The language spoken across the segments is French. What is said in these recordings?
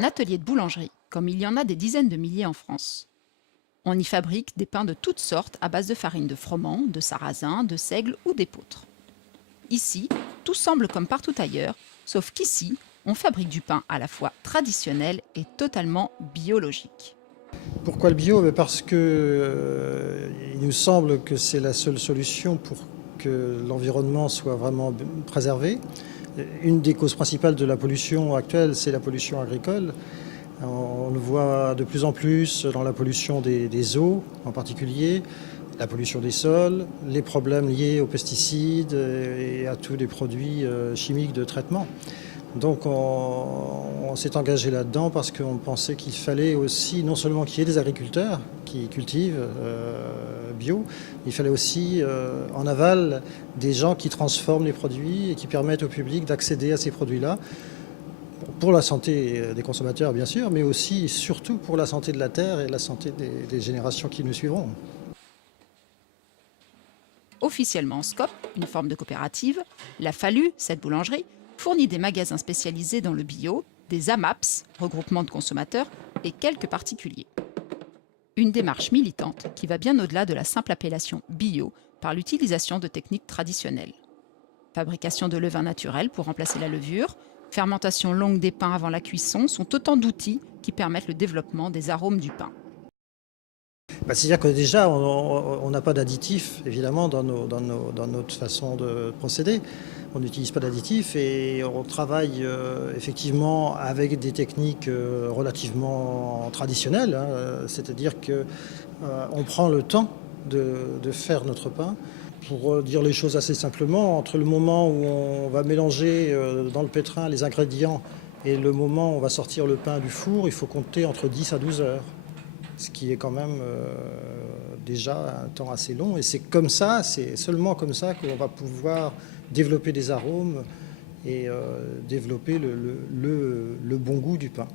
un atelier de boulangerie, comme il y en a des dizaines de milliers en France. On y fabrique des pains de toutes sortes à base de farine de froment, de sarrasin, de seigle ou d'épeautre. Ici, tout semble comme partout ailleurs, sauf qu'ici, on fabrique du pain à la fois traditionnel et totalement biologique. Pourquoi le bio? Parce que il nous semble que c'est la seule solution pour que l'environnement soit vraiment préservé. Une des causes principales de la pollution actuelle, c'est la pollution agricole. On le voit de plus en plus dans la pollution des eaux en particulier, la pollution des sols, les problèmes liés aux pesticides et à tous les produits chimiques de traitement. Donc on s'est engagé là-dedans parce qu'on pensait qu'il fallait aussi non seulement qu'il y ait des agriculteurs qui cultivent bio, il fallait aussi en aval des gens qui transforment les produits et qui permettent au public d'accéder à ces produits-là pour la santé des consommateurs bien sûr, mais aussi et surtout pour la santé de la terre et la santé des générations qui nous suivront. Officiellement SCOP, une forme de coopérative, la Falu, cette boulangerie, fournit des magasins spécialisés dans le bio, des AMAPS, regroupements de consommateurs, et quelques particuliers. Une démarche militante qui va bien au-delà de la simple appellation bio par l'utilisation de techniques traditionnelles. Fabrication de levain naturel pour remplacer la levure, fermentation longue des pains avant la cuisson sont autant d'outils qui permettent le développement des arômes du pain. C'est-à-dire que déjà, on n'a pas d'additifs, évidemment, dans notre façon de procéder. On n'utilise pas d'additifs et on travaille effectivement avec des techniques relativement traditionnelles. C'est-à-dire qu'on prend le temps de faire notre pain. Pour dire les choses assez simplement, entre le moment où on va mélanger dans le pétrin les ingrédients et le moment où on va sortir le pain du four, il faut compter entre 10 à 12 heures. Ce qui est quand même déjà un temps assez long. Et c'est comme ça, c'est seulement comme ça qu'on va pouvoir développer des arômes et développer le bon goût du pain.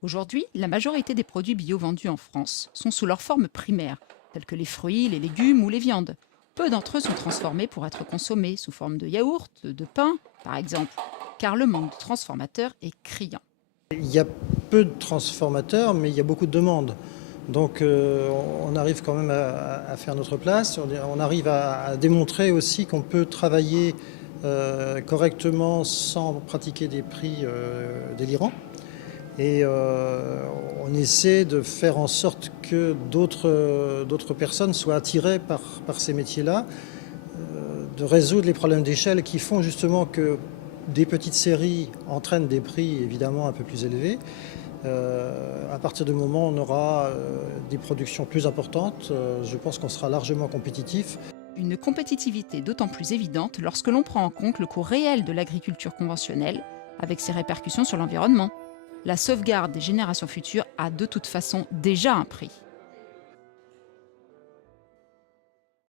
Aujourd'hui, la majorité des produits bio vendus en France sont sous leur forme primaire, tels que les fruits, les légumes ou les viandes. Peu d'entre eux sont transformés pour être consommés sous forme de yaourt, de pain, par exemple, car le manque de transformateurs est criant. Il y a peu de transformateurs, mais il y a beaucoup de demandes. Donc on arrive quand même à faire notre place. On arrive à démontrer aussi qu'on peut travailler correctement sans pratiquer des prix délirants. Et on essaie de faire en sorte que d'autres personnes soient attirées par ces métiers-là, de résoudre les problèmes d'échelle qui font justement que des petites séries entraînent des prix évidemment un peu plus élevés. À partir du moment où on aura des productions plus importantes, je pense qu'on sera largement compétitif. Une compétitivité d'autant plus évidente lorsque l'on prend en compte le coût réel de l'agriculture conventionnelle, avec ses répercussions sur l'environnement. La sauvegarde des générations futures a de toute façon déjà un prix.